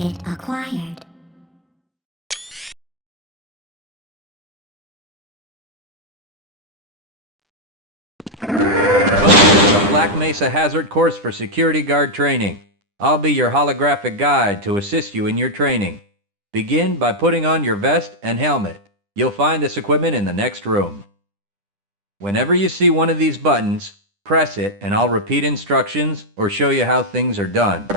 ticket acquired. Welcome to the Black Mesa Hazard Course for Security Guard Training. I'll be your holographic guide to assist you in your training. Begin by putting on your vest and helmet. You'll find this equipment in the next room. Whenever you see one of these buttons, press it and I'll repeat instructions or show you how things are done.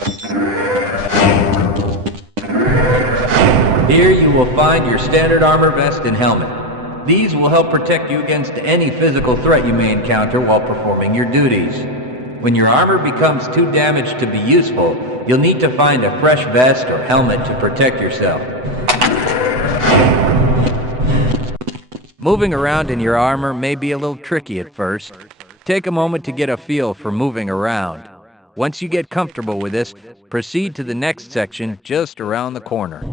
Here you will find your standard armor vest and helmet. These will help protect you against any physical threat you may encounter while performing your duties. When your armor becomes too damaged to be useful, you'll need to find a fresh vest or helmet to protect yourself. Moving around in your armor may be a little tricky at first. Take a moment to get a feel for moving around. Once you get comfortable with this, proceed to the next section just around the corner.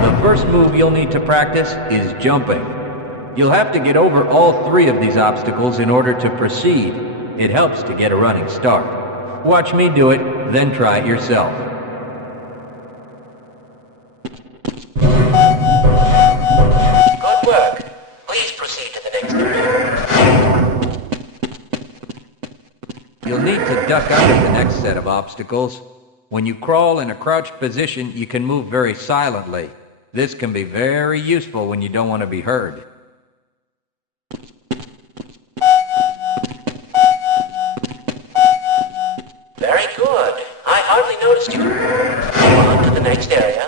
The first move you'll need to practice is jumping. You'll have to get over all three of these obstacles in order to proceed. It helps to get a running start. Watch me do it, then try it yourself. Good work. Please proceed to the next area. You'll need to duck under the next set of obstacles. When you crawl in a crouched position, you can move very silently. This can be very useful when you don't want to be heard. Very good. I hardly noticed you. Move on to the next area.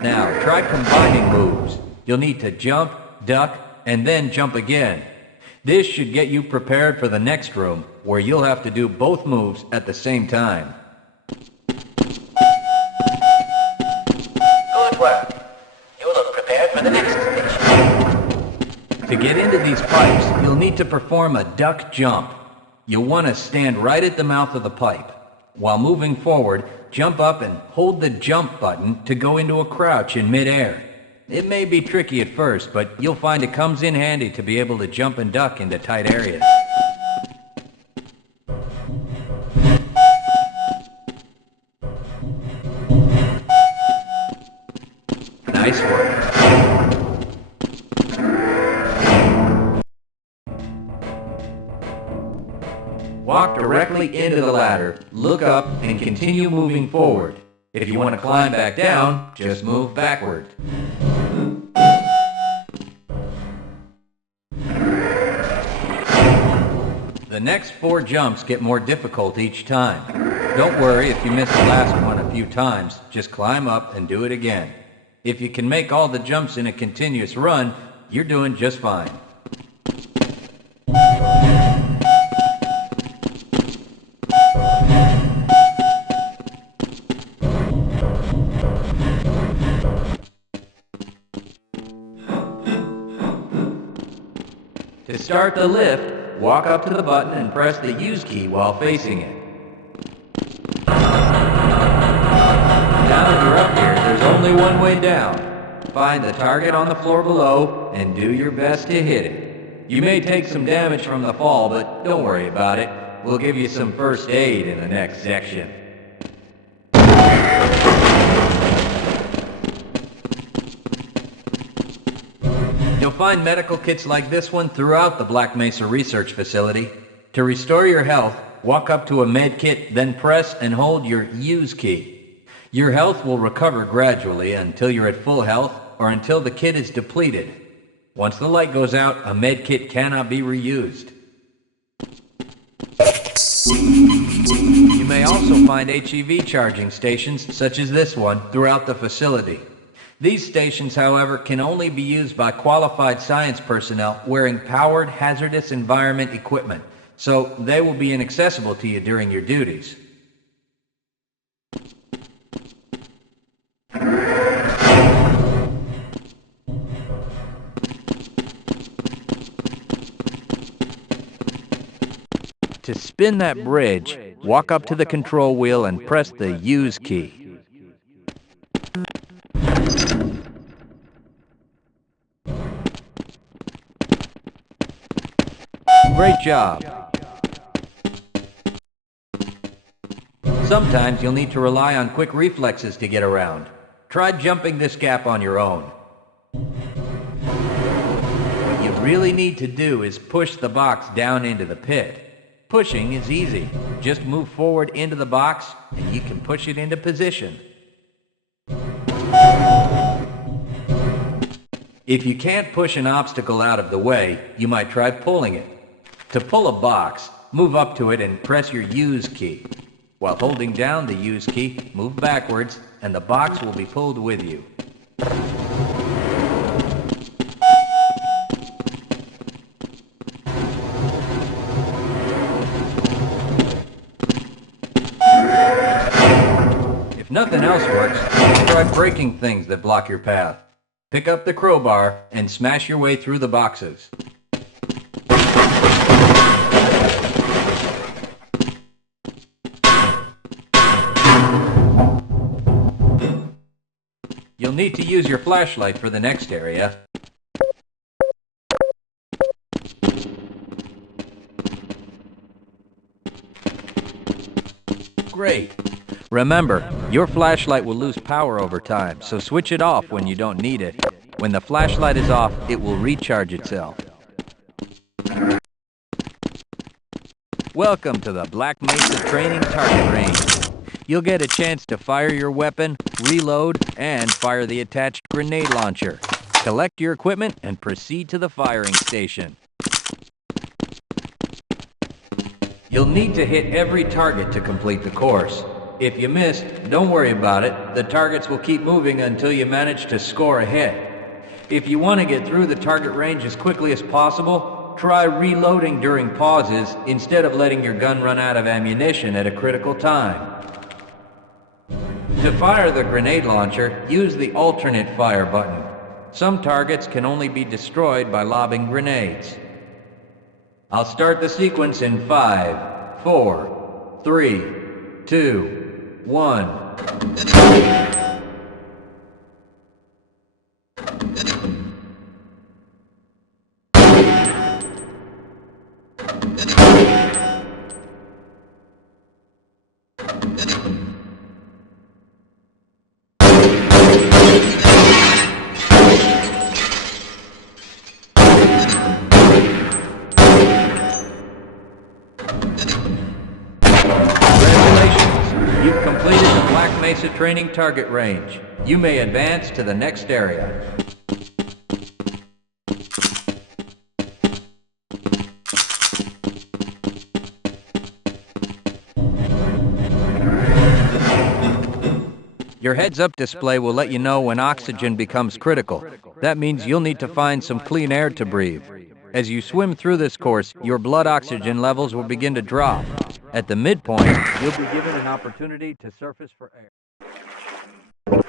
Now, try combining moves. You'll need to jump, duck, and then jump again. This should get you prepared for the next room, where you'll have to do both moves at the same time. Good work. You look prepared for the next station. To get into these pipes, you'll need to perform a duck jump. You'll want to stand right at the mouth of the pipe. While moving forward, jump up and hold the jump button to go into a crouch in midair. It may be tricky at first, but you'll find it comes in handy to be able to jump and duck into tight areas. Nice work. Walk directly into the ladder, look up, and continue moving forward. If you want to climb back down, just move backward. The next 4 jumps get more difficult each time. Don't worry if you miss the last one a few times, just climb up and do it again. If you can make all the jumps in a continuous run, you're doing just fine. To start the lift, walk up to the button and press the use key while facing it. Now that you're up here, there's only one way down. Find the target on the floor below and do your best to hit it. You may take some damage from the fall, but don't worry about it. We'll give you some first aid in the next section. You'll find medical kits like this one throughout the Black Mesa Research Facility. To restore your health, walk up to a med kit, then press and hold your use key. Your health will recover gradually until you're at full health or until the kit is depleted. Once the light goes out, a med kit cannot be reused. You may also find HEV charging stations, such as this one, throughout the facility. These stations, however, can only be used by qualified science personnel wearing powered hazardous environment equipment, so they will be inaccessible to you during your duties. To spin that bridge, walk up to the control wheel and press the use key. Great job. Sometimes you'll need to rely on quick reflexes to get around. Try jumping this gap on your own. What you really need to do is push the box down into the pit. Pushing is easy. Just move forward into the box and you can push it into position. If you can't push an obstacle out of the way, you might try pulling it. To pull a box, move up to it and press your use key. While holding down the use key, move backwards and the box will be pulled with you. If nothing else works, try breaking things that block your path. Pick up the crowbar and smash your way through the boxes. You'll need to use your flashlight for the next area. Great. Remember, your flashlight will lose power over time, so switch it off when you don't need it. When the flashlight is off, it will recharge itself. Welcome to the Black Mesa Training Target Range. You'll get a chance to fire your weapon, reload, and fire the attached grenade launcher. Collect your equipment and proceed to the firing station. You'll need to hit every target to complete the course. If you missed, don't worry about it. The targets will keep moving until you manage to score a hit. If you want to get through the target range as quickly as possible, try reloading during pauses instead of letting your gun run out of ammunition at a critical time. To fire the grenade launcher, use the alternate fire button. Some targets can only be destroyed by lobbing grenades. I'll start the sequence in 5, 4, 3, 2, 1. You've completed the Black Mesa Training Target Range. You may advance to the next area. Your heads-up display will let you know when oxygen becomes critical. That means you'll need to find some clean air to breathe. As you swim through this course, your blood oxygen levels will begin to drop. At the midpoint, you'll be given an opportunity to surface for air. Swim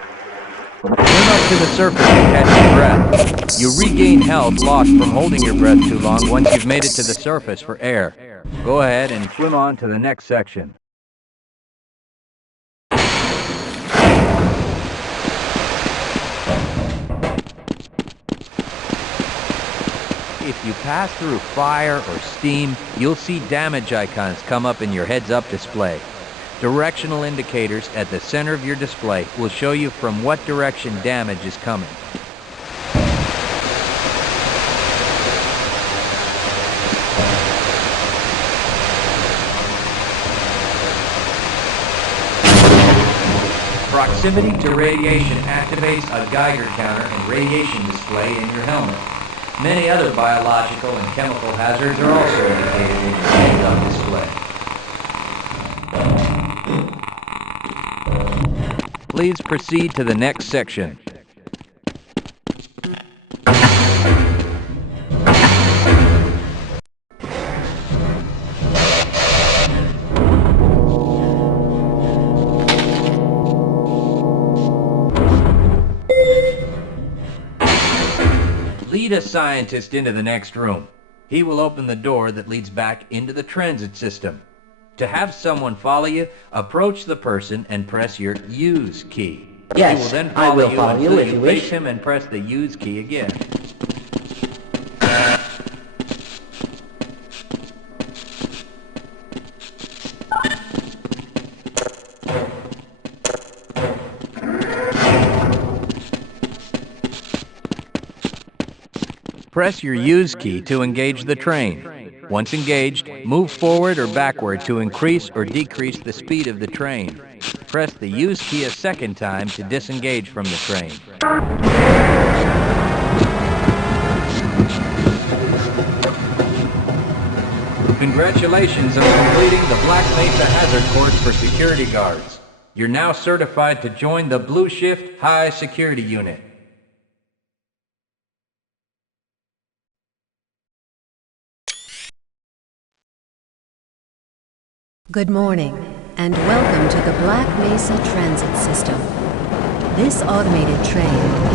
up to the surface and catch your breath. You regain health lost from holding your breath too long once you've made it to the surface for air. Go ahead and swim on to the next section. If you pass through fire or steam, you'll see damage icons come up in your heads-up display. Directional indicators at the center of your display will show you from what direction damage is coming. Proximity to radiation activates a Geiger counter and radiation display in your helmet. Many other biological and chemical hazards are also indicated in your heads-up display. Please proceed to the next section. Lead a scientist into the next room. He will open the door that leads back into the transit system. To have someone follow you, approach the person and press your use key. Yes, he will then I will you follow until you if you face wish. him and press the use key again. Press your use key to engage the train. Once engaged, move forward or backward to increase or decrease the speed of the train. Press the use key a second time to disengage from the train. Congratulations on completing the Black Mesa Hazard Course for security guards. You're now certified to join the Blue Shift High Security Unit. Good morning, and welcome to the Black Mesa Transit System. This automated train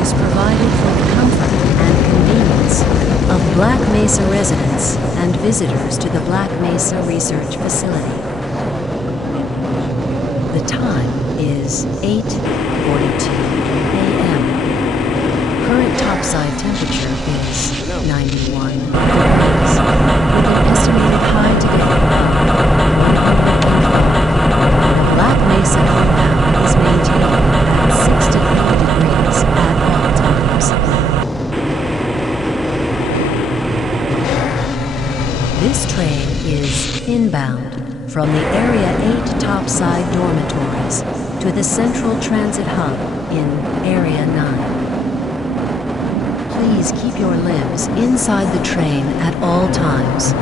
is provided for the comfort and convenience of Black Mesa residents and visitors to the Black Mesa Research Facility. The time is 8:42 a.m. Current topside temperature is 91 degrees, with an estimated high today of 112. The Black Mesa compound is maintained at 68 degrees at all times. This train is inbound from the Area 8 topside dormitories to the Central Transit Hub in Area 9. Please keep your limbs inside the train at all times.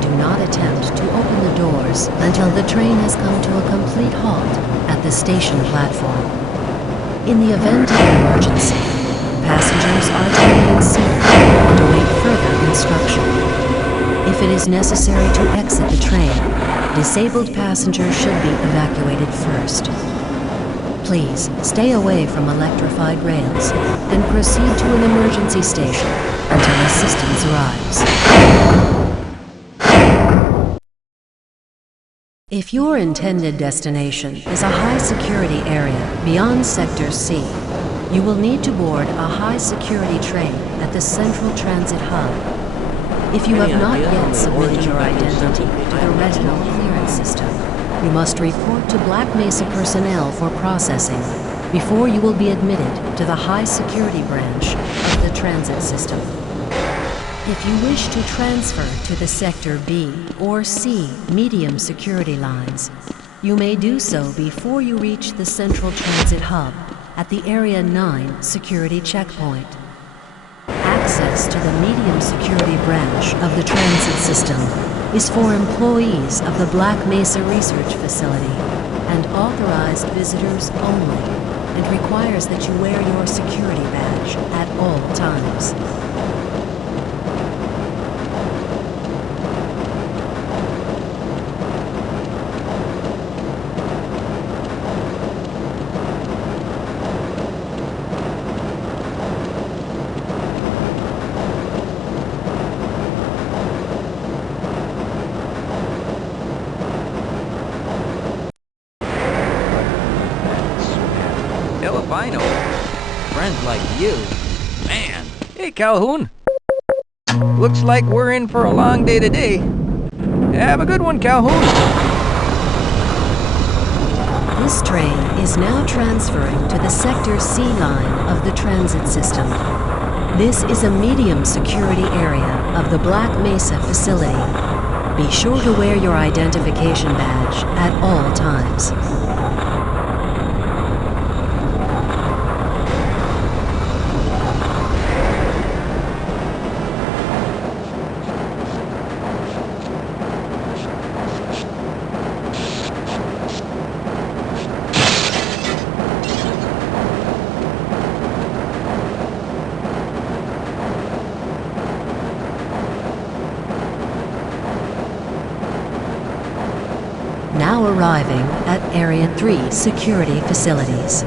Do not attempt to open the doors until the train has come to a complete halt at the station platform. In the event of an emergency, passengers are to remain seated and await further instruction. If it is necessary to exit the train, disabled passengers should be evacuated first. Please stay away from electrified rails and proceed to an emergency station until assistance arrives. If your intended destination is a high-security area beyond Sector C, you will need to board a high-security train at the Central Transit Hub. If you have not yet submitted your identity to the retinal clearance system, you must report to Black Mesa personnel for processing before you will be admitted to the high-security branch of the transit system. If you wish to transfer to the Sector B or C medium security lines, you may do so before you reach the Central Transit Hub at the Area 9 security checkpoint. Access to the medium security branch of the transit system is for employees of the Black Mesa Research Facility and authorized visitors only, and requires that you wear your security badge at all times. Albino. Friends like you. Man. Hey, Calhoun. Looks like we're in for a long day today. Have a good one, Calhoun. This train is now transferring to the Sector C line of the transit system. This is a medium security area of the Black Mesa facility. Be sure to wear your identification badge at all times. Now arriving at Area 3 security facilities.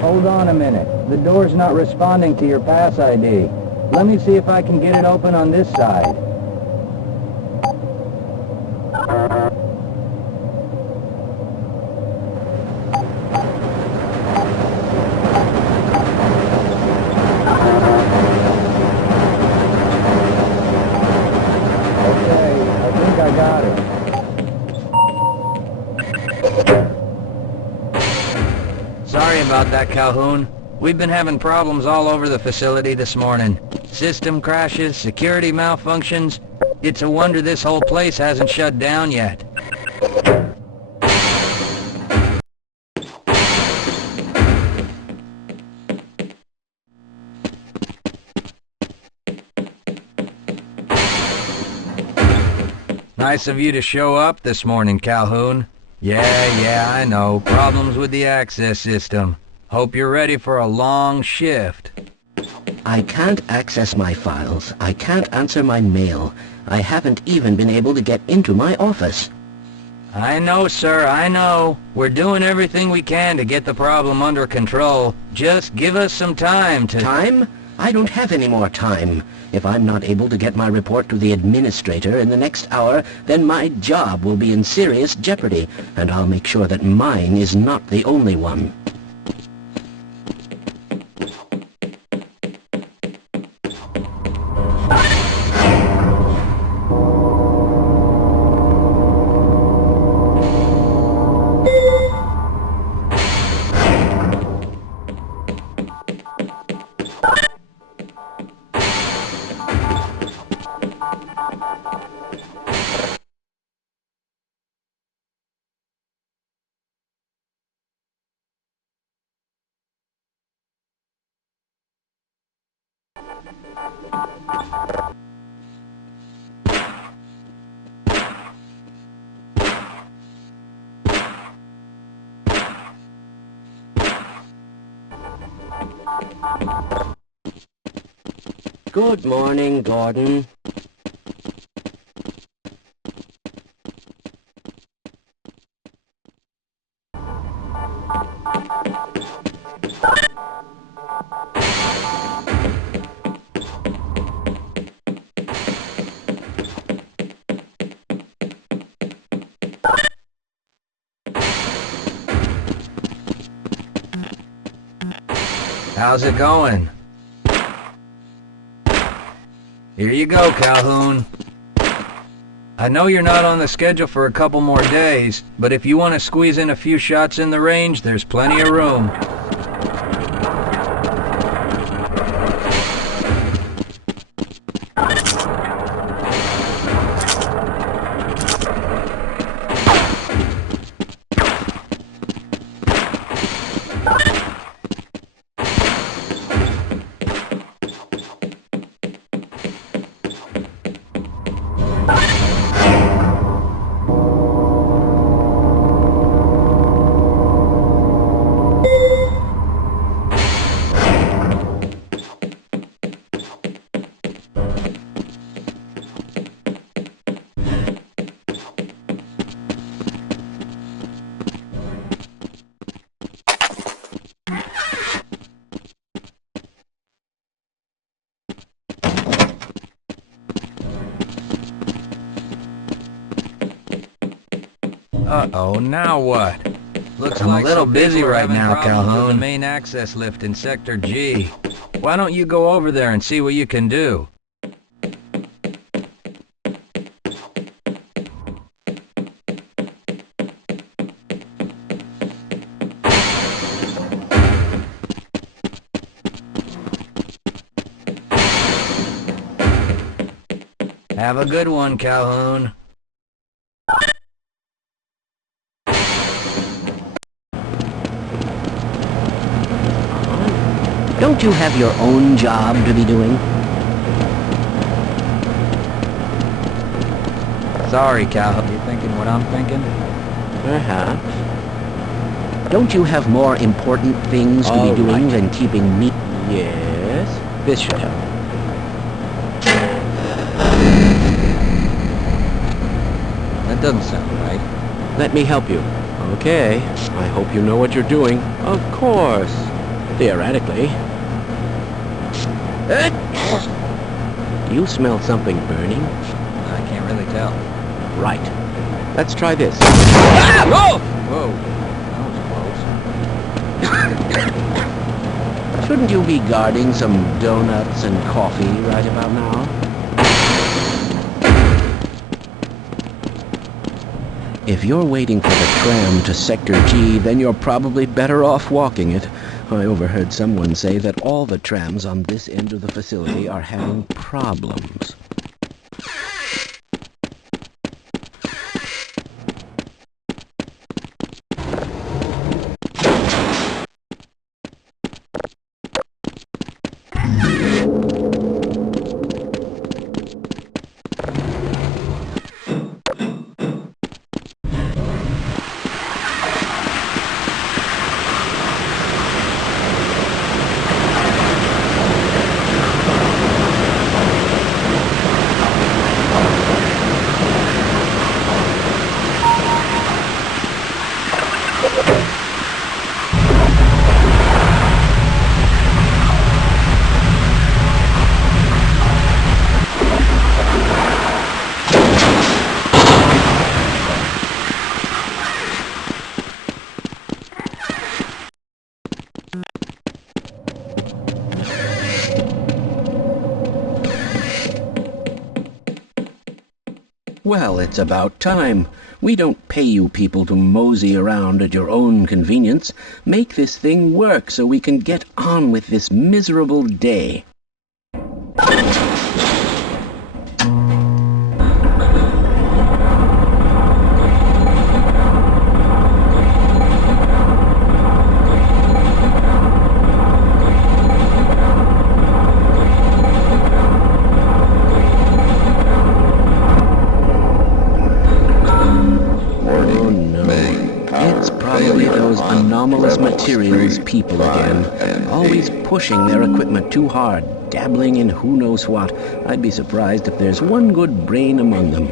Hold on a minute. The door's not responding to your pass ID. Let me see if I can get it open on this side. I got it. Sorry about that, Calhoun. We've been having problems all over the facility this morning. System crashes, security malfunctions. It's a wonder this whole place hasn't shut down yet. Nice of you to show up this morning, Calhoun. Yeah, I know. Problems with the access system. Hope you're ready for a long shift. I can't access my files. I can't answer my mail. I haven't even been able to get into my office. I know, sir, I know. We're doing everything we can to get the problem under control. Just give us some time to... Time? I don't have any more time. If I'm not able to get my report to the administrator in the next hour, then my job will be in serious jeopardy, and I'll make sure that mine is not the only one. Good morning, Gordon. How's it going? Here you go, Calhoun. I know you're not on the schedule for a couple more days, but if you want to squeeze in a few shots in the range, there's plenty of room. Uh-oh, now what? Looks I'm like a little some busy people are right having now, problems with Calhoun. the main access lift in Sector G. Why don't you go over there and see what you can do? Have a good one, Calhoun. Don't you have your own job to be doing? Sorry, Calhoun. You thinking what I'm thinking? Perhaps. Don't you have more important things to be doing than keeping me? Yes, this should help. That doesn't sound right. Let me help you. Okay. I hope you know what you're doing. Of course. Theoretically. Do you smell something burning? I can't really tell. Right. Let's try this. Ah! Whoa! Whoa. That was close. Shouldn't you be guarding some donuts and coffee right about now? If you're waiting for the tram to Sector G, then you're probably better off walking it. I overheard someone say that all the trams on this end of the facility are having problems. Well, it's about time. We don't pay you people to mosey around at your own convenience. Make this thing work so we can get on with this miserable day. Anomalous materials people again, always pushing their equipment too hard, dabbling in who knows what. I'd be surprised if there's one good brain among them.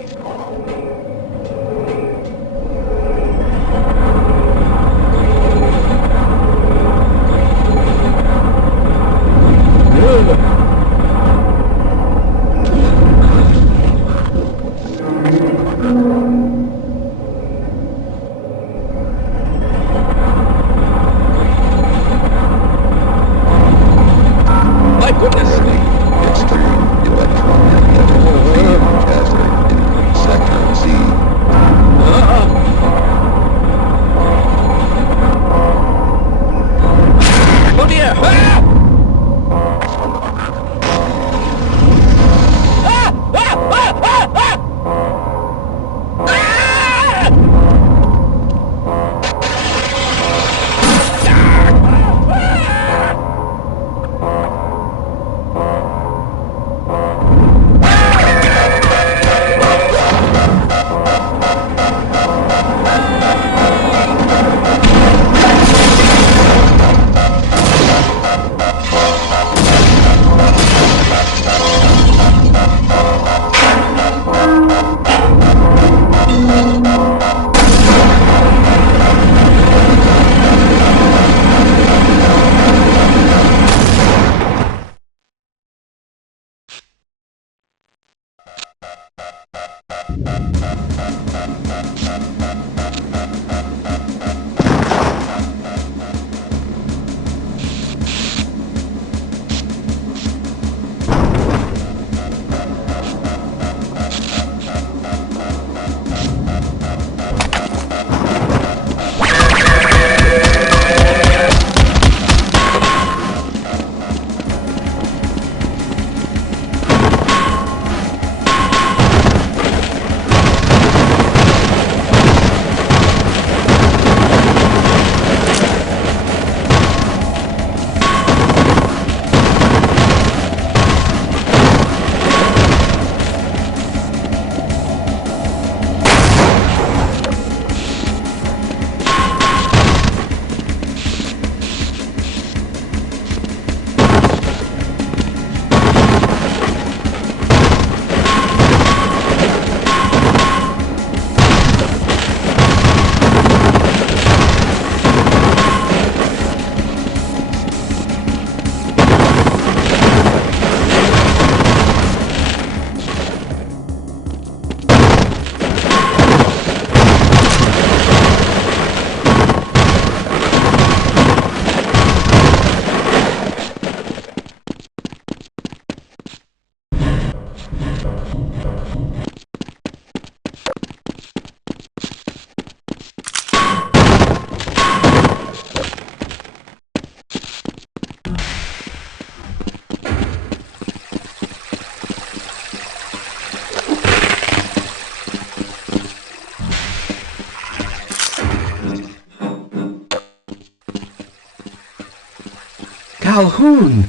Calhoun!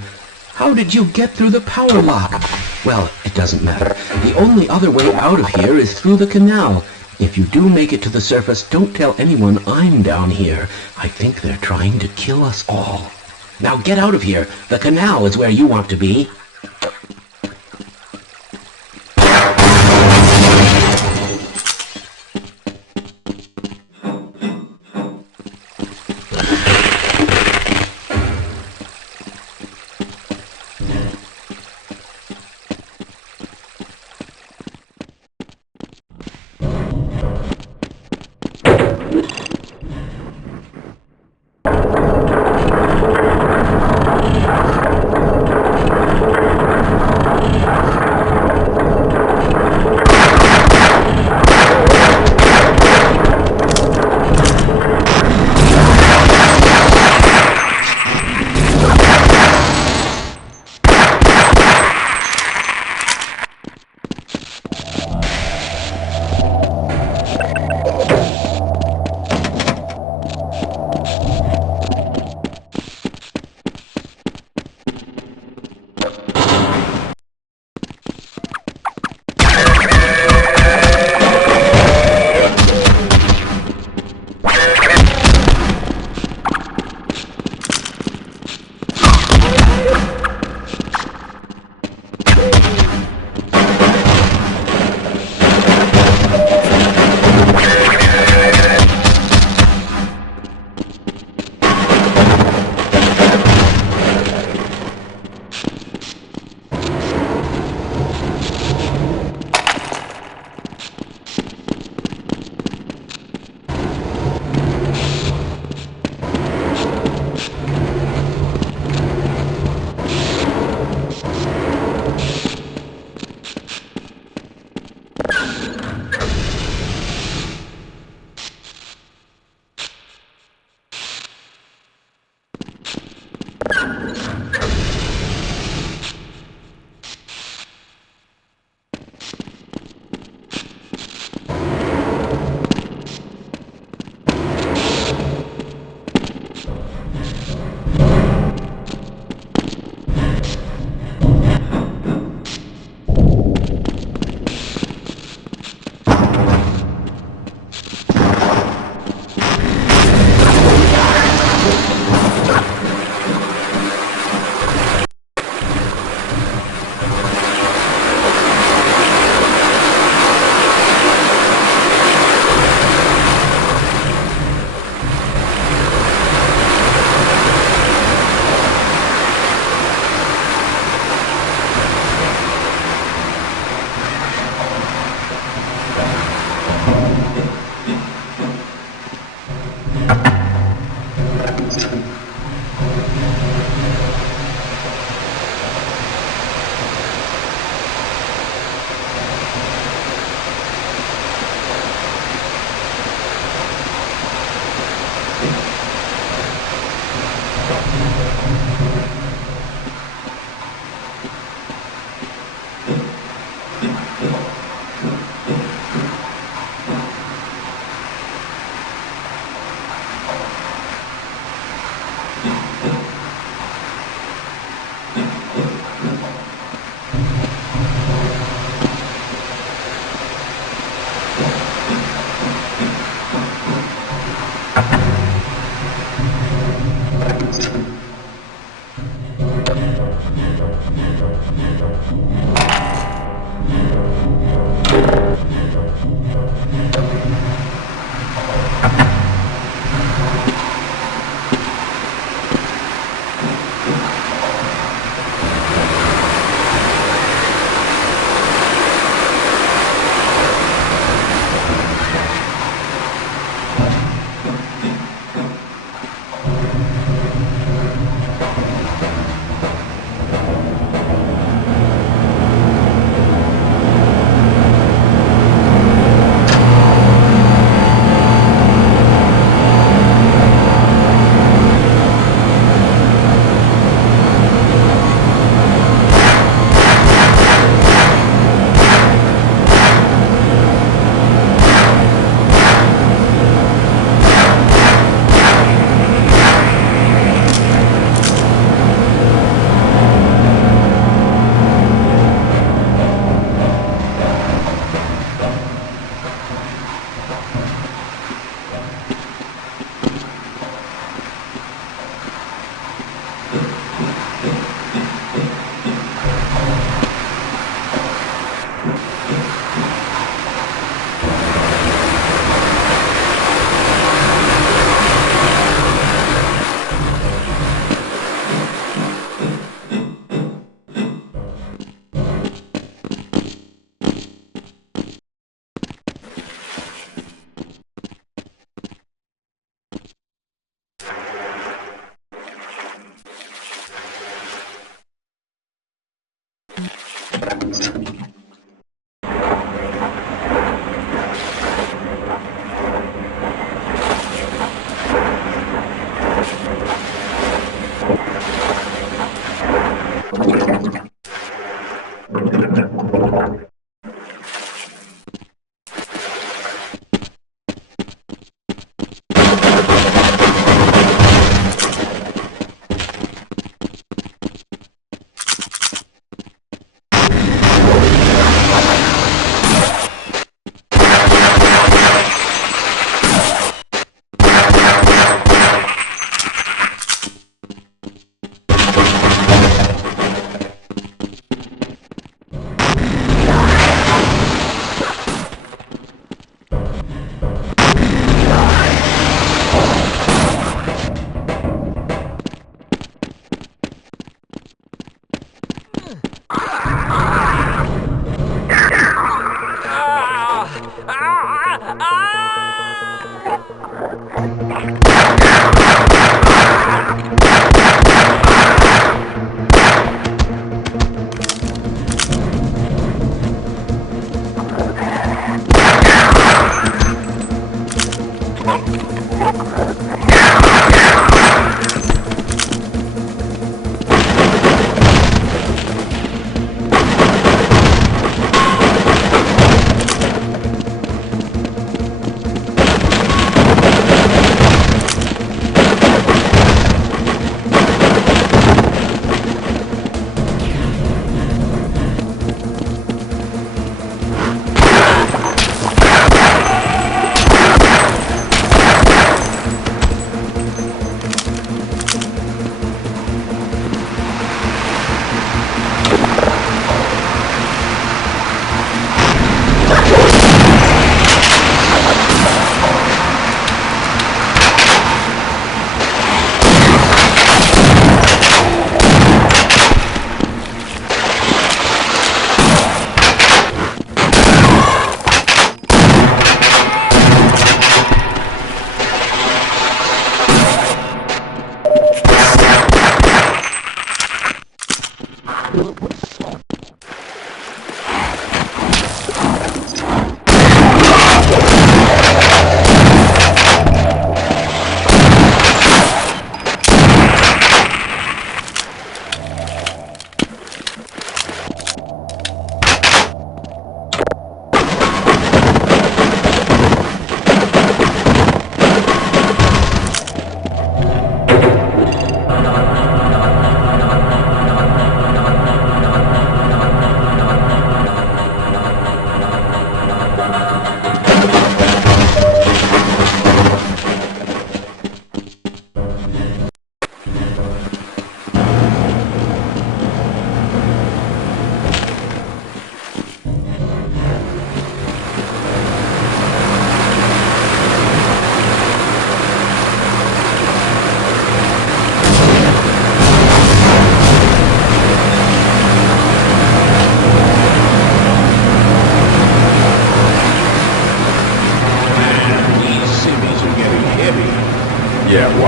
How did you get through the power lock? Well, it doesn't matter. The only other way out of here is through the canal. If you do make it to the surface, don't tell anyone I'm down here. I think they're trying to kill us all. Now get out of here. The canal is where you want to be.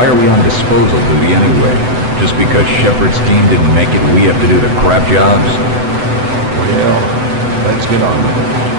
Why are we on disposal duty anyway? Just because Shepard's team didn't make it, we have to do the crap jobs? Well, let's get on with it.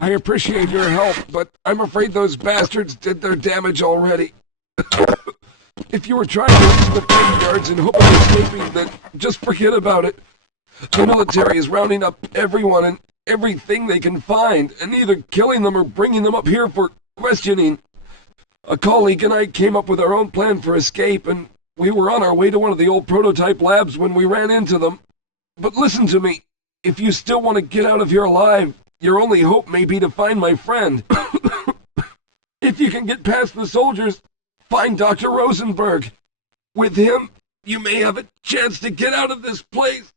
I appreciate your help, but I'm afraid those bastards did their damage already. If you were trying to reach the graveyards and hope of escaping, then just forget about it. The military is rounding up everyone and everything they can find, and either killing them or bringing them up here for questioning. A colleague and I came up with our own plan for escape, and we were on our way to one of the old prototype labs when we ran into them. But listen to me. If you still want to get out of here alive, your only hope may be to find my friend. If you can get past the soldiers, find Dr. Rosenberg. With him, you may have a chance to get out of this place.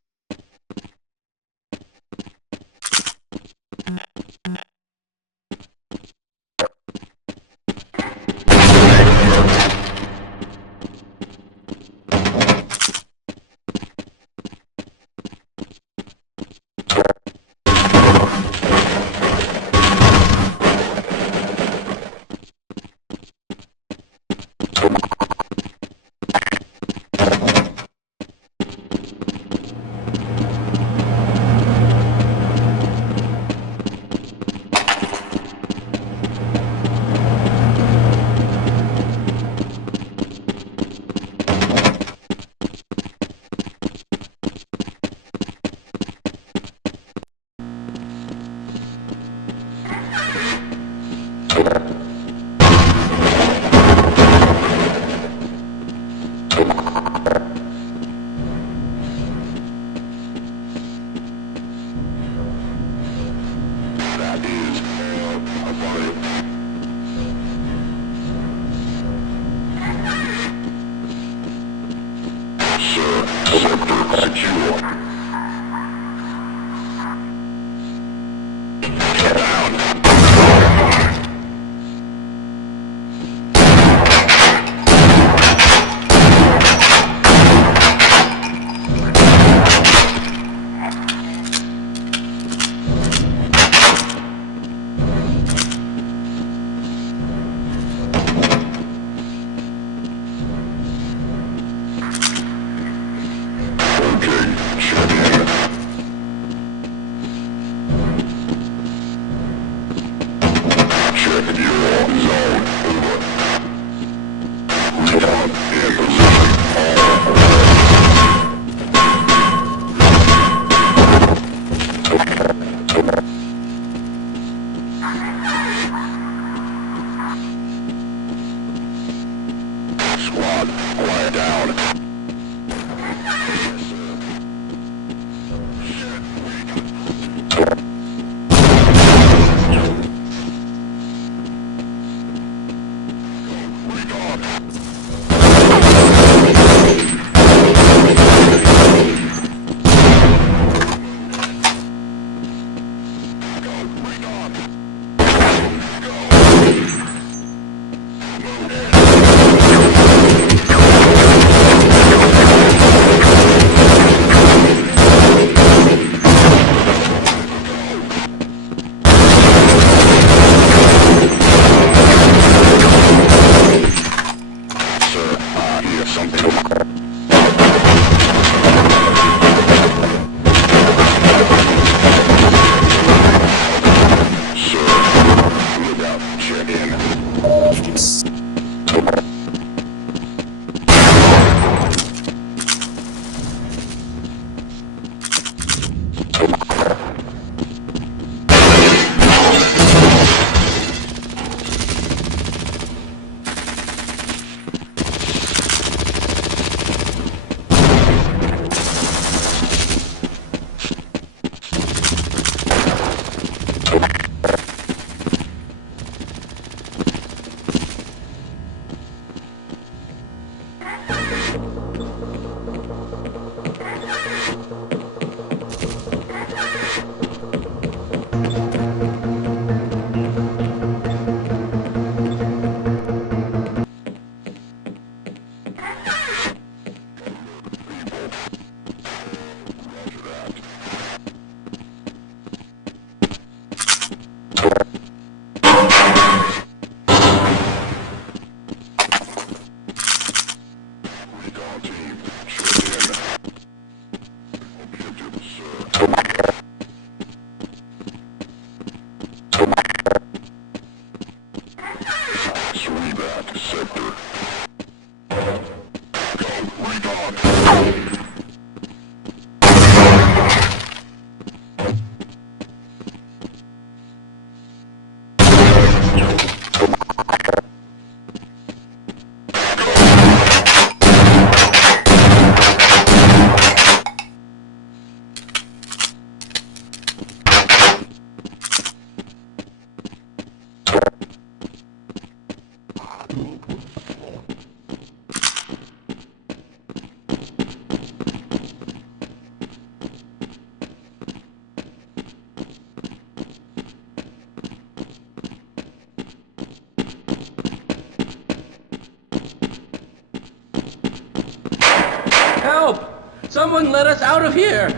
Someone let us out of here!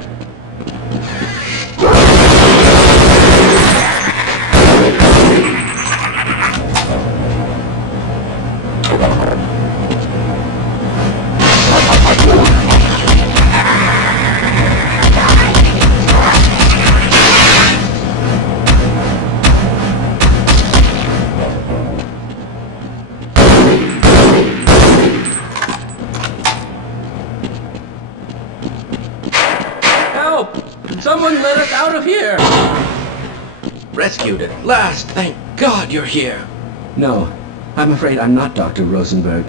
Someone let us out of here! Rescued at last! Thank God you're here! No, I'm afraid I'm not Dr. Rosenberg.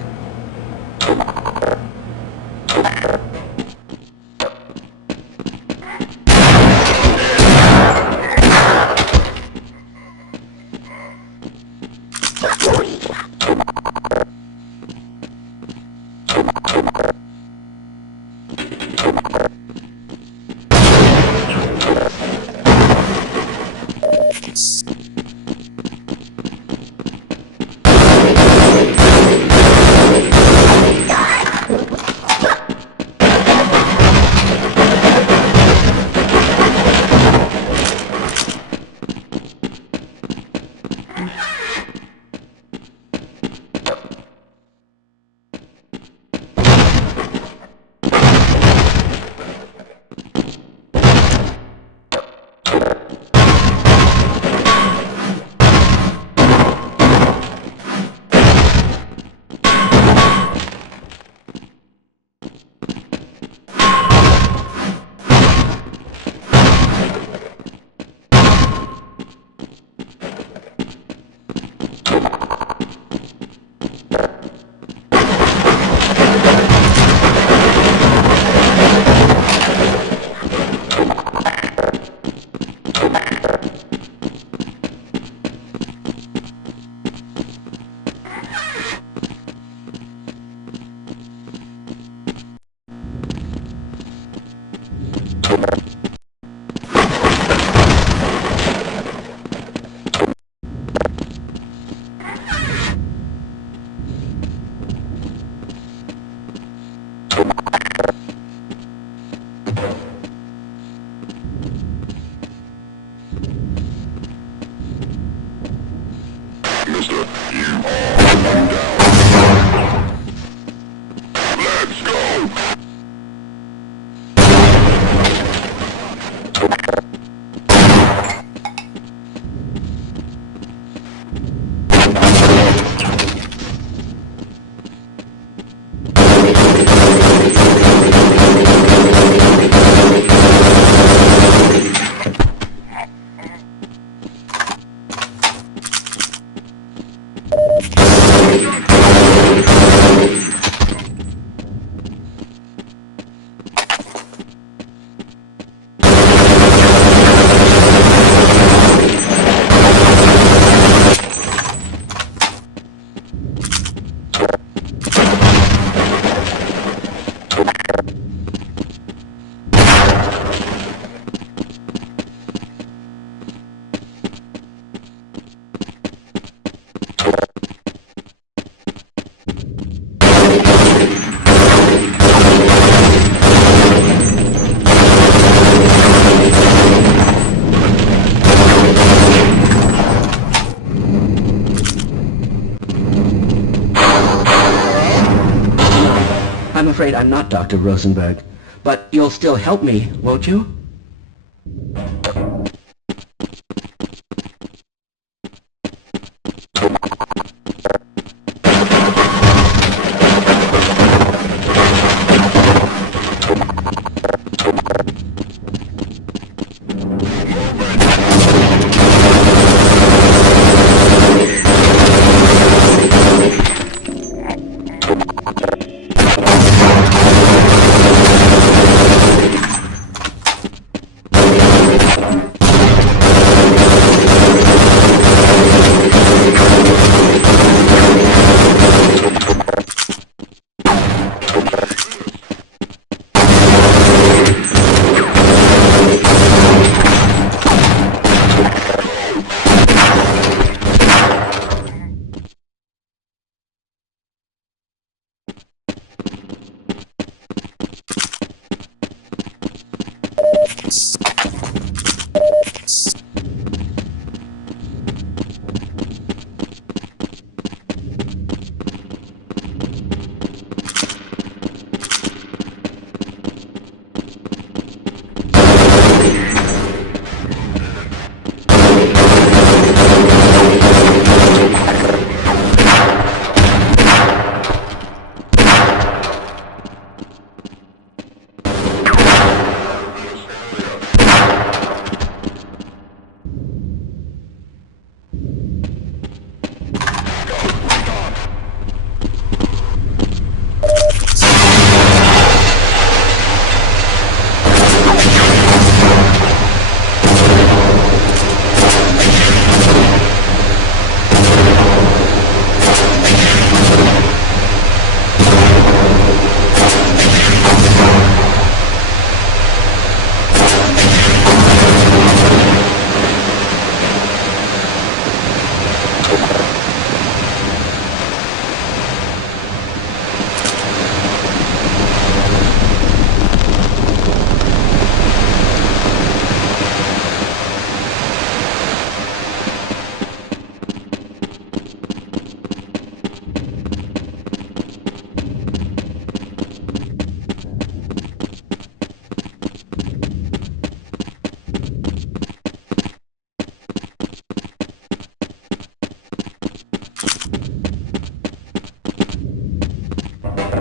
I'm afraid I'm not Dr. Rosenberg, but you'll still help me, won't you?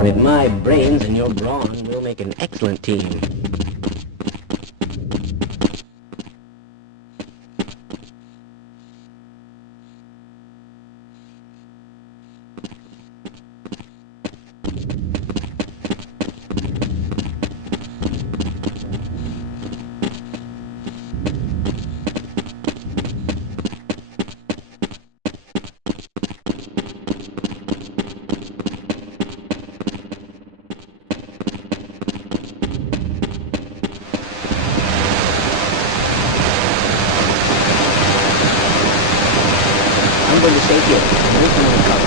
With my brains and your brawn, we'll make an excellent team. I'm going to stay here. Wait for my cover.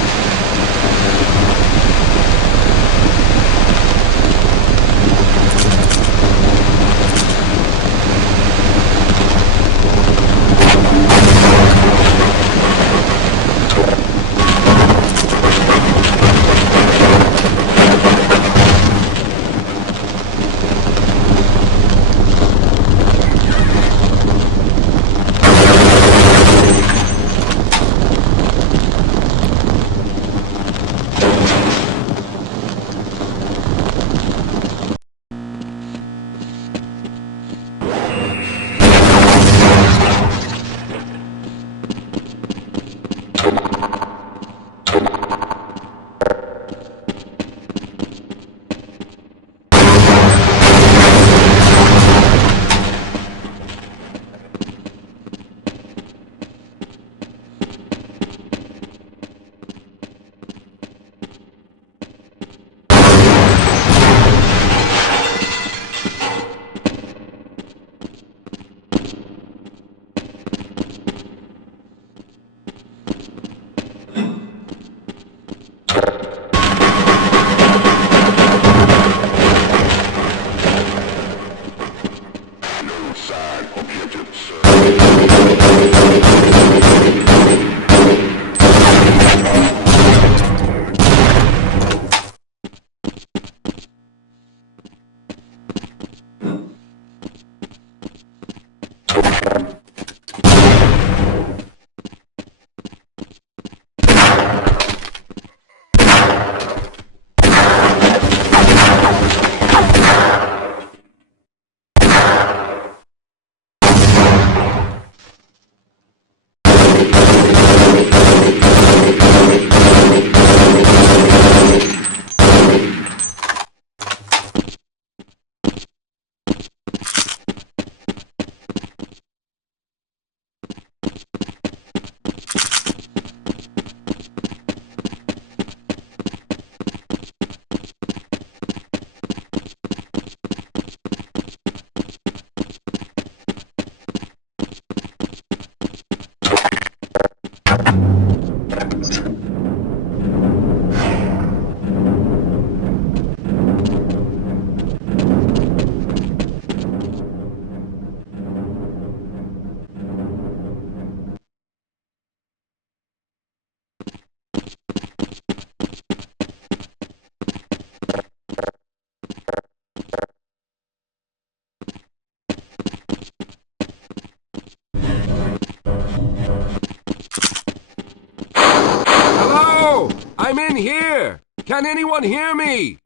I'm in here! Can anyone hear me?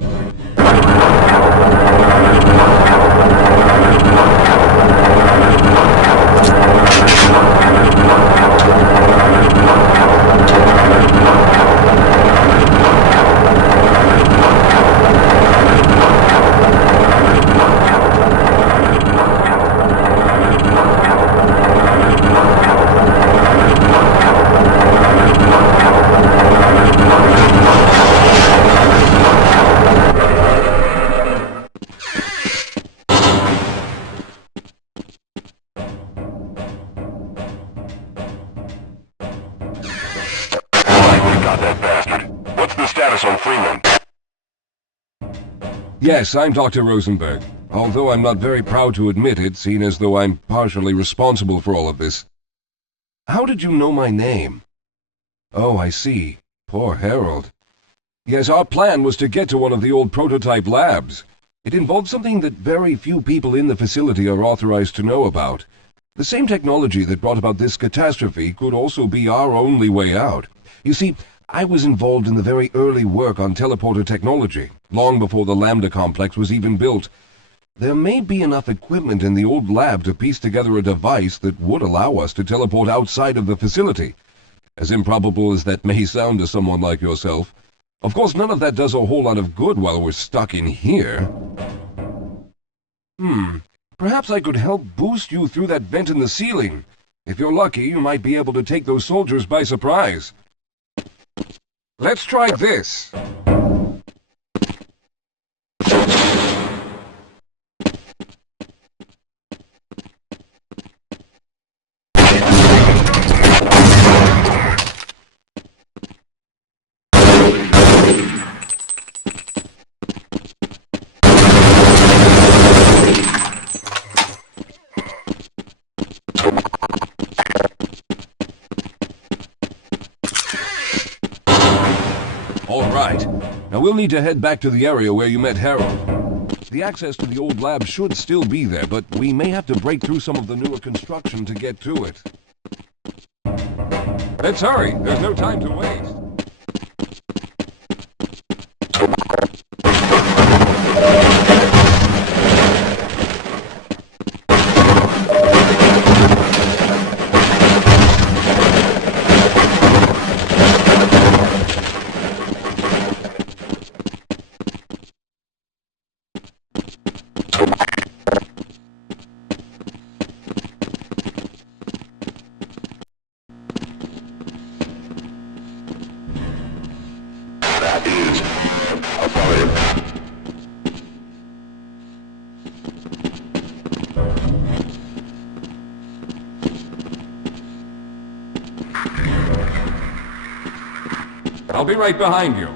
Yes, I'm Dr. Rosenberg, although I'm not very proud to admit it, seeing as though I'm partially responsible for all of this. How did you know my name? Oh, I see. Poor Harold. Yes, our plan was to get to one of the old prototype labs. It involved something that very few people in the facility are authorized to know about. The same technology that brought about this catastrophe could also be our only way out. You see, I was involved in the very early work on teleporter technology, long before the Lambda complex was even built. There may be enough equipment in the old lab to piece together a device that would allow us to teleport outside of the facility. As improbable as that may sound to someone like yourself. Of course, none of that does a whole lot of good while we're stuck in here. Perhaps I could help boost you through that vent in the ceiling. If you're lucky, you might be able to take those soldiers by surprise. Let's try this. Alright, now we'll need to head back to the area where you met Harold. The access to the old lab should still be there, but we may have to break through some of the newer construction to get to it. Let's hurry, there's no time to waste. I'll be right behind you.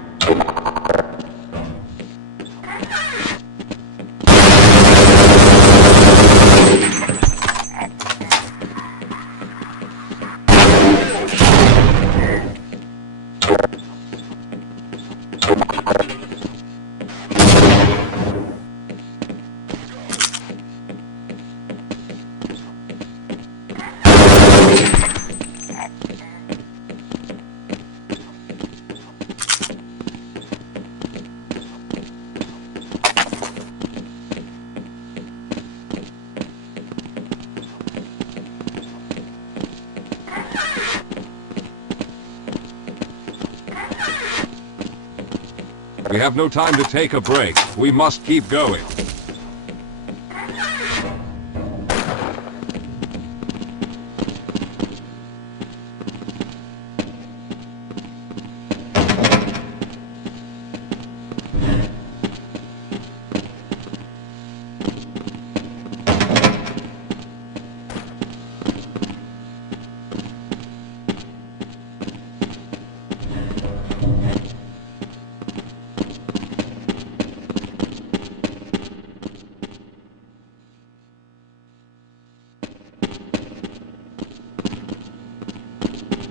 We have no time to take a break. We must keep going.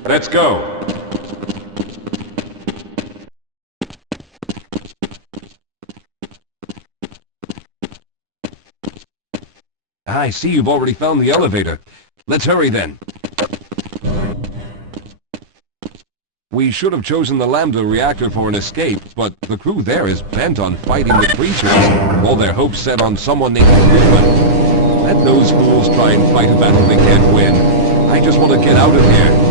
Let's go. I see you've already found the elevator. Let's hurry then. We should have chosen the Lambda reactor for an escape, but the crew there is bent on fighting the creatures. All their hopes set on someone named Goodman. Let those fools try and fight a battle they can't win. I just want to get out of here.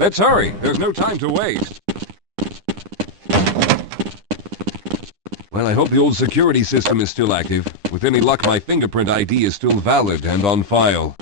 Let's hurry. There's no time to waste. Well, I hope the old security system is still active. With any luck, my fingerprint ID is still valid and on file.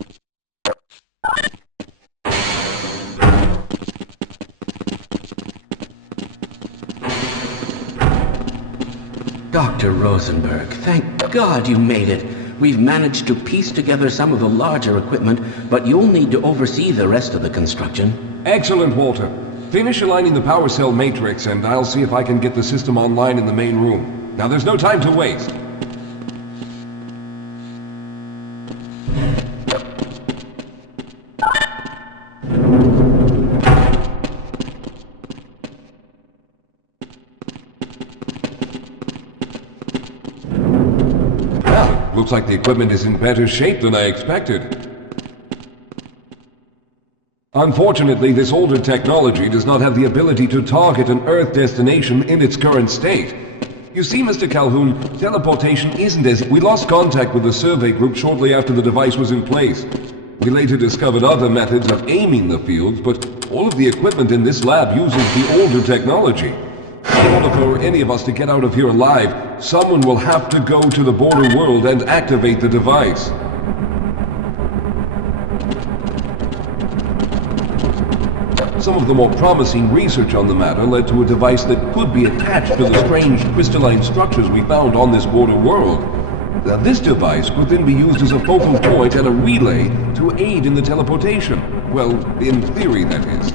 Dr. Rosenberg, thank God you made it. We've managed to piece together some of the larger equipment, but you'll need to oversee the rest of the construction. Excellent, Walter. Finish aligning the power cell matrix, and I'll see if I can get the system online in the main room. Now there's no time to waste. Well, looks like the equipment is in better shape than I expected. Unfortunately, this older technology does not have the ability to target an Earth destination in its current state. You see, Mr. Calhoun, teleportation isn't as... We lost contact with the survey group shortly after the device was in place. We later discovered other methods of aiming the fields, but all of the equipment in this lab uses the older technology. In order for any of us to get out of here alive, someone will have to go to the border world and activate the device. Some of the more promising research on the matter led to a device that could be attached to the strange crystalline structures we found on this border world. Now, this device could then be used as a focal point and a relay to aid in the teleportation. Well, in theory, that is.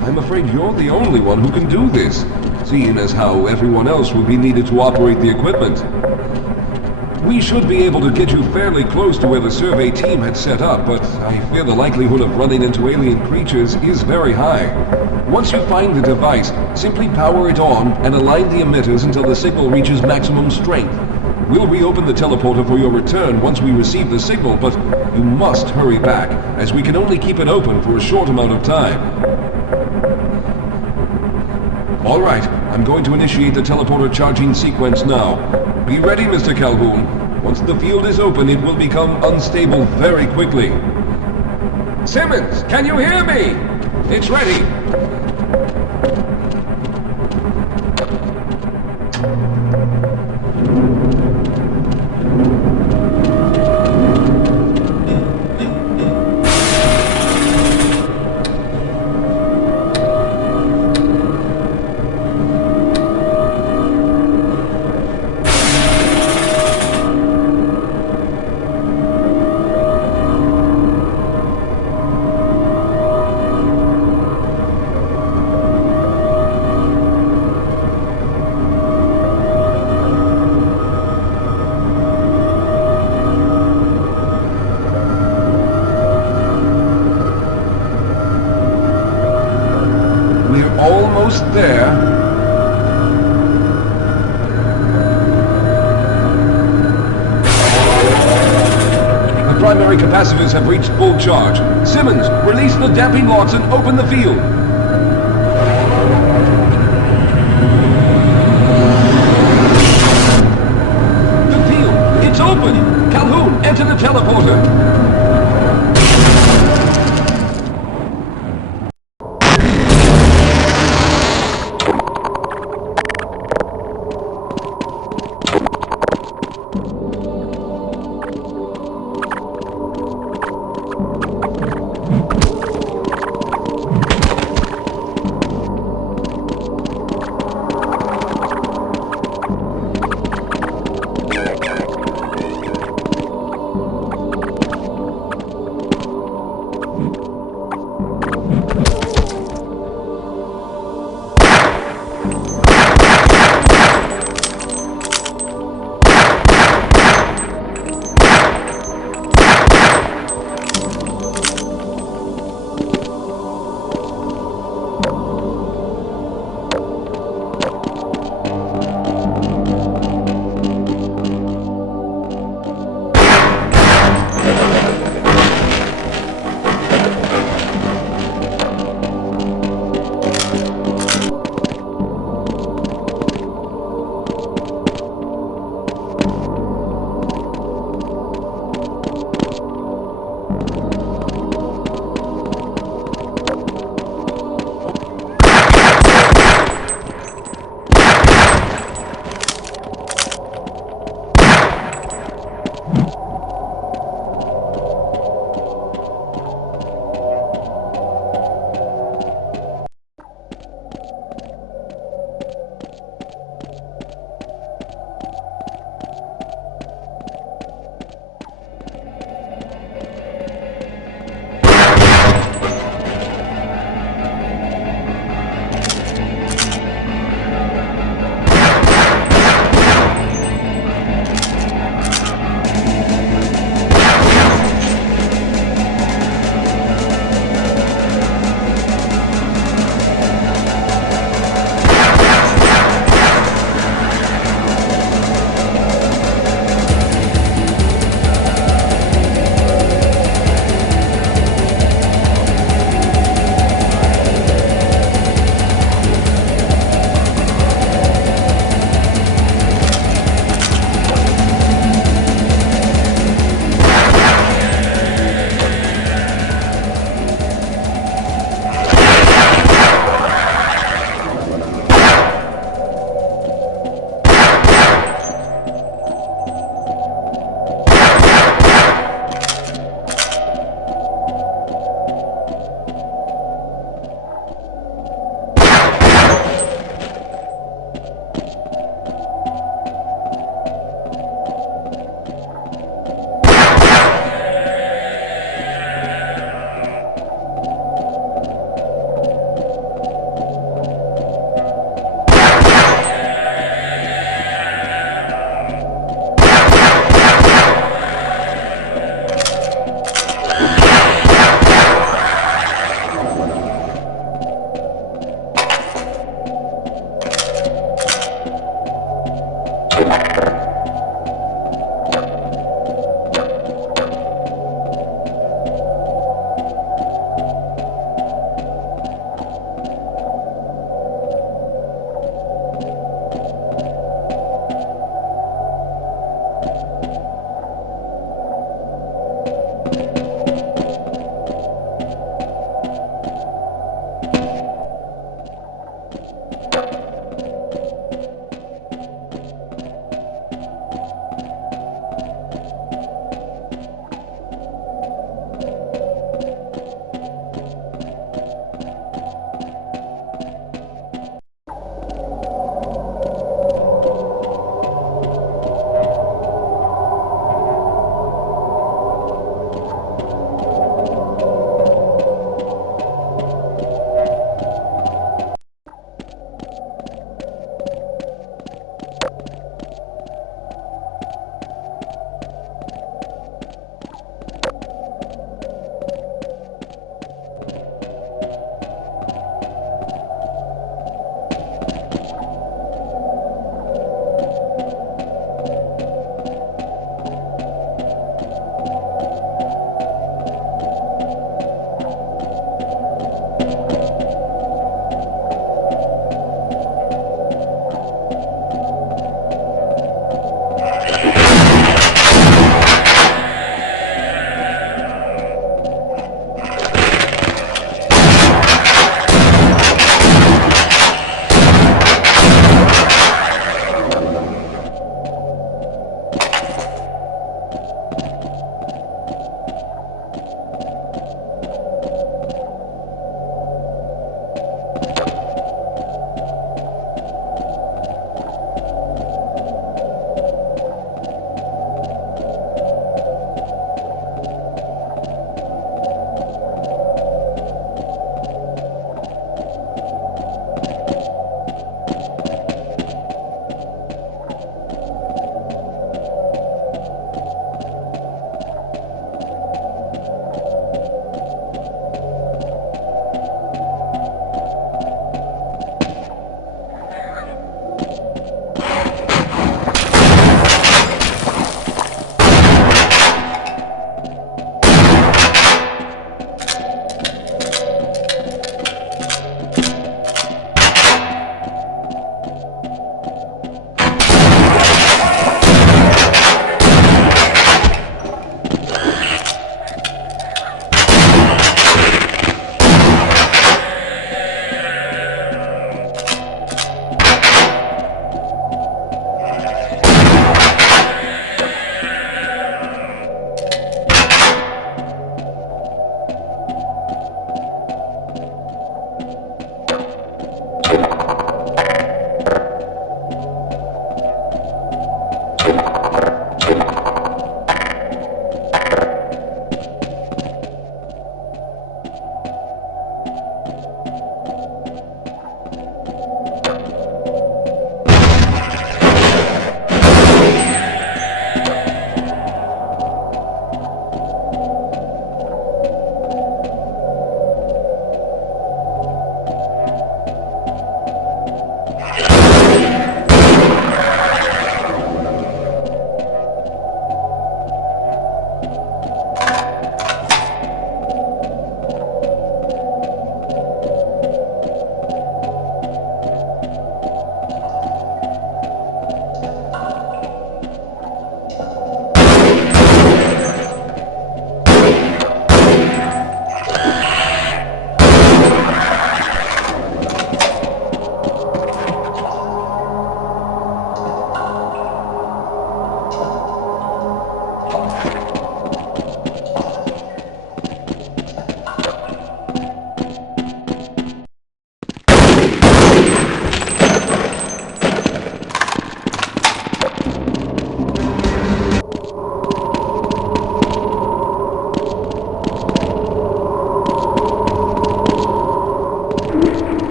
I'm afraid you're the only one who can do this, seeing as how everyone else will be needed to operate the equipment. We should be able to get you fairly close to where the survey team had set up, but I fear the likelihood of running into alien creatures is very high. Once you find the device, simply power it on and align the emitters until the signal reaches maximum strength. We'll reopen the teleporter for your return once we receive the signal, but you must hurry back, as we can only keep it open for a short amount of time. All right, I'm going to initiate the teleporter charging sequence now. Be ready, Mr. Calhoun. Once the field is open, it will become unstable very quickly. Simmons, can you hear me? It's ready. Almost there. The primary capacitors have reached full charge. Simmons, release the damping locks and open the field. The field, it's open! Calhoun, enter the teleporter.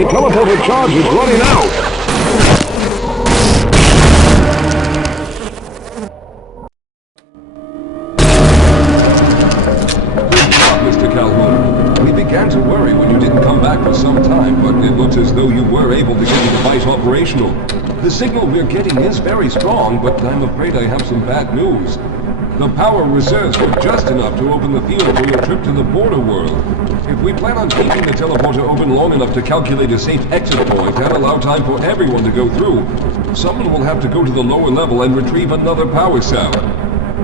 The teleporter charge is running out! Mr. Calhoun, we began to worry when you didn't come back for some time, but it looks as though you were able to get the device operational. The signal we're getting is very strong, but I'm afraid I have some bad news. The power reserves were just enough to open the field for your trip to the border world. If we plan on keeping the teleporter open long enough to calculate a safe exit point and allow time for everyone to go through, someone will have to go to the lower level and retrieve another power cell.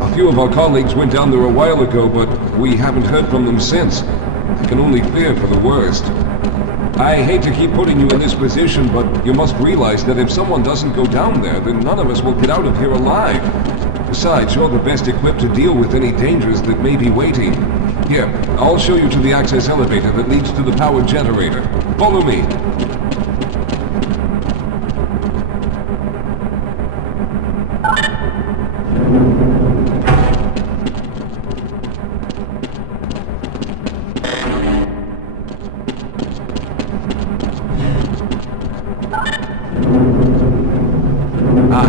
A few of our colleagues went down there a while ago, but we haven't heard from them since. I can only fear for the worst. I hate to keep putting you in this position, but you must realize that if someone doesn't go down there, then none of us will get out of here alive. Besides, you're the best equipped to deal with any dangers that may be waiting. Here, I'll show you to the access elevator that leads to the power generator. Follow me.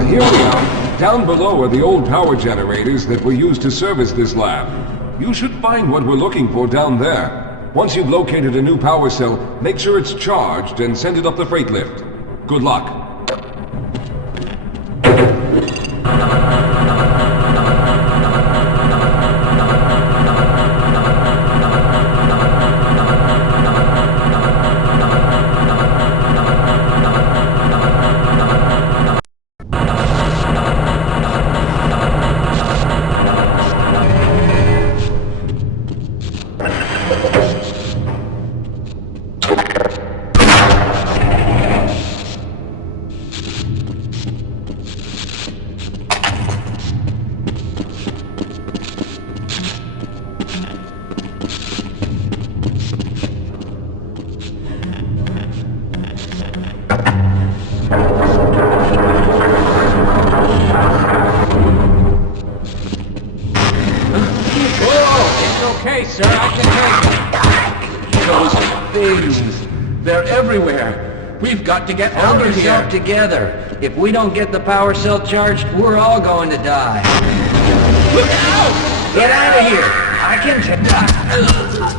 Here we are. Down below are the old power generators that were used to service this lab. You should find what we're looking for down there. Once you've located a new power cell, make sure it's charged and send it up the freight lift. Good luck. Okay, sir, I can take it. Those things, they're everywhere. We've got to get out Hold of yourself here. together. If we don't get the power cell charged, we're all going to die. Look out! Get out of here! I can take...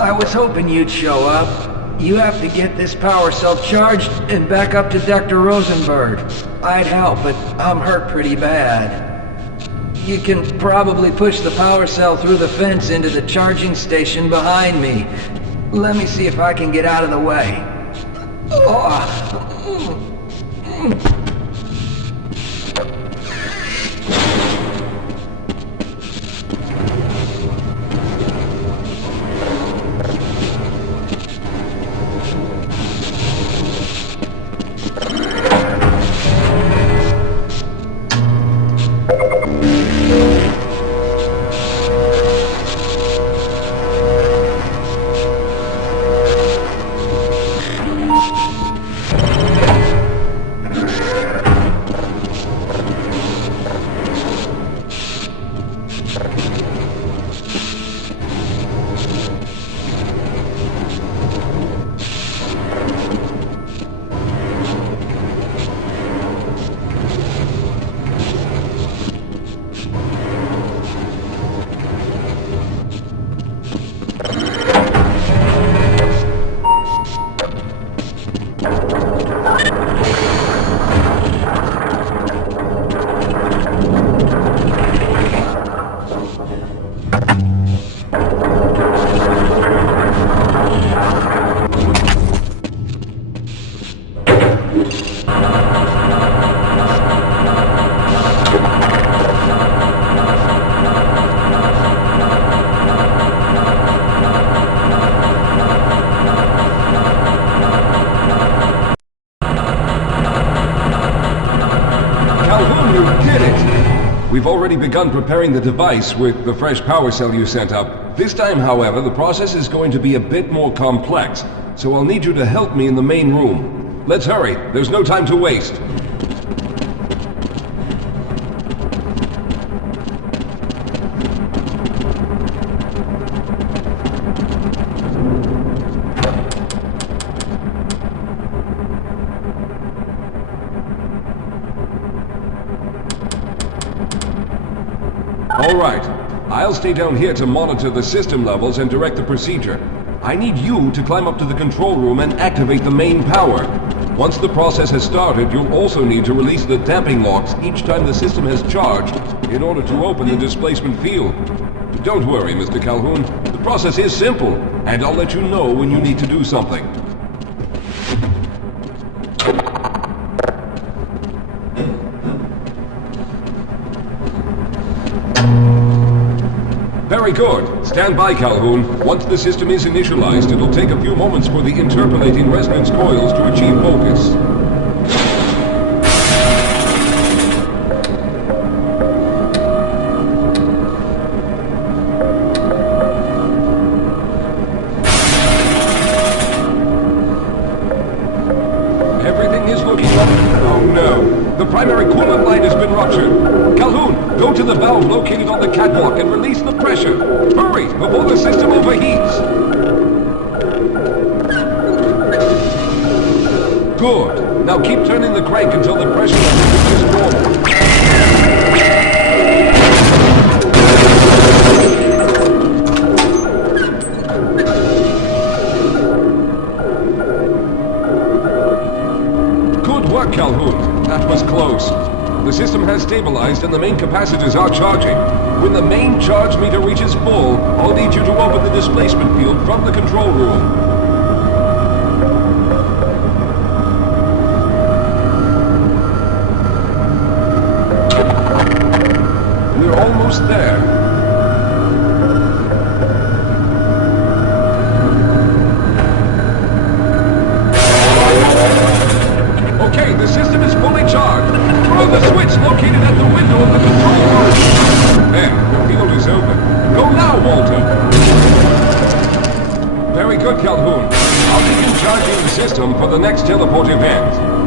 I was hoping you'd show up. You have to get this power cell charged and back up to Dr. Rosenberg. I'd help, but I'm hurt pretty bad. You can probably push the power cell through the fence into the charging station behind me. Let me see if I can get out of the way. We've already begun preparing the device with the fresh power cell you sent up. This time, however, the process is going to be a bit more complex, so I'll need you to help me in the main room. Let's hurry. There's no time to waste. All right. I'll stay down here to monitor the system levels and direct the procedure. I need you to climb up to the control room and activate the main power. Once the process has started, you'll also need to release the damping locks each time the system has charged in order to open the displacement field. Don't worry, Mr. Calhoun. The process is simple, and I'll let you know when you need to do something. Very good. Stand by, Calhoun. Once the system is initialized, it'll take a few moments for the interpolating resonance coils to achieve focus. Everything is looking up. Oh no. The primary coolant line has been ruptured. Calhoun, go to the valve located on the catwalk and release the pressure. Hurry, before the system overheats. Good. Now keep turning the crank until the pressure level reaches normal. Good work, Calhoun. That was close. The system has stabilized and the main capacitors are charging. When the main charge meter reaches full, I'll need you to open the displacement field from the control room. We're almost there. Okay, the system is fully charged. Throw the switch located at the window of the control room. There, the field is open. Go now, Walter. Very good, Calhoun. I'll begin charging the system for the next teleport event.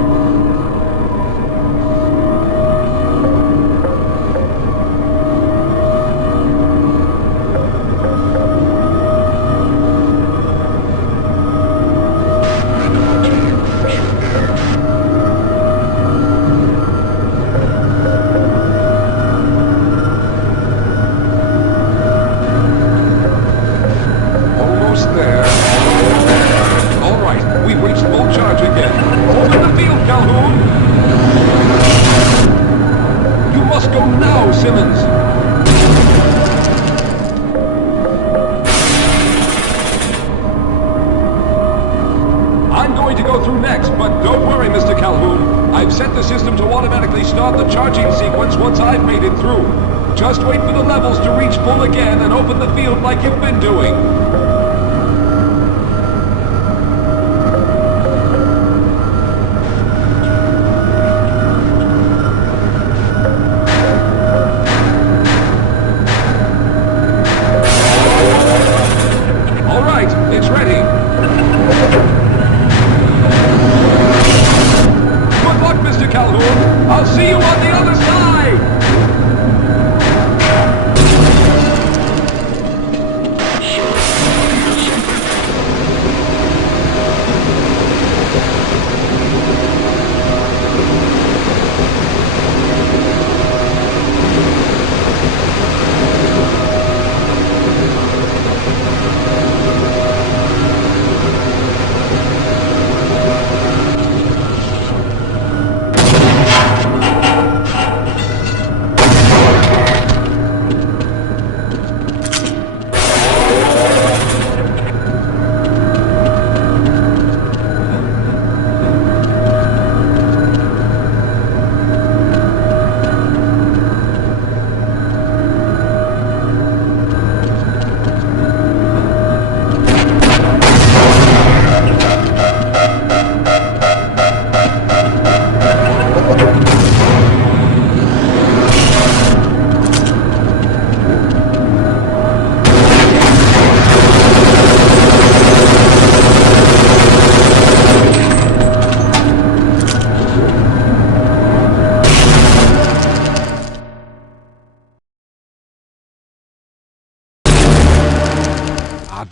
Just wait for the levels to reach full again and open the field like you've been doing. All right, it's ready. Good luck, Mr. Calhoun. I'll see you on the other side.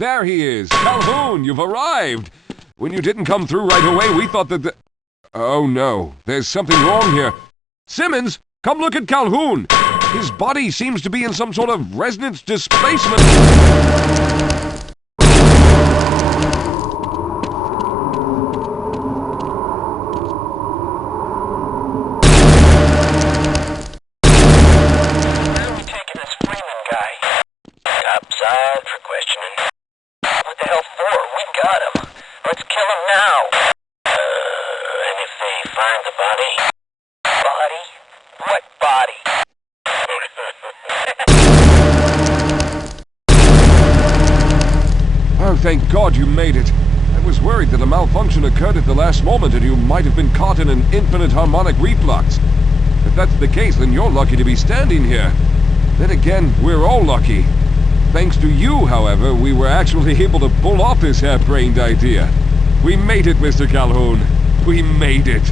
there he is. Calhoun, you've arrived. When you didn't come through right away, we thought that Oh no, there's something wrong here. Simmons, come look at Calhoun. His body seems to be in some sort of resonance displacement. Topside for questioning. What the hell for? We got him. Let's kill him now. And if they find the body? Body? What body? Oh, thank God you made it. I was worried that a malfunction occurred at the last moment and you might have been caught in an infinite harmonic reflux. If that's the case, then you're lucky to be standing here. Then again, we're all lucky. Thanks to you, however, we were actually able to pull off this harebrained idea. We made it, Mr. Calhoun. We made it.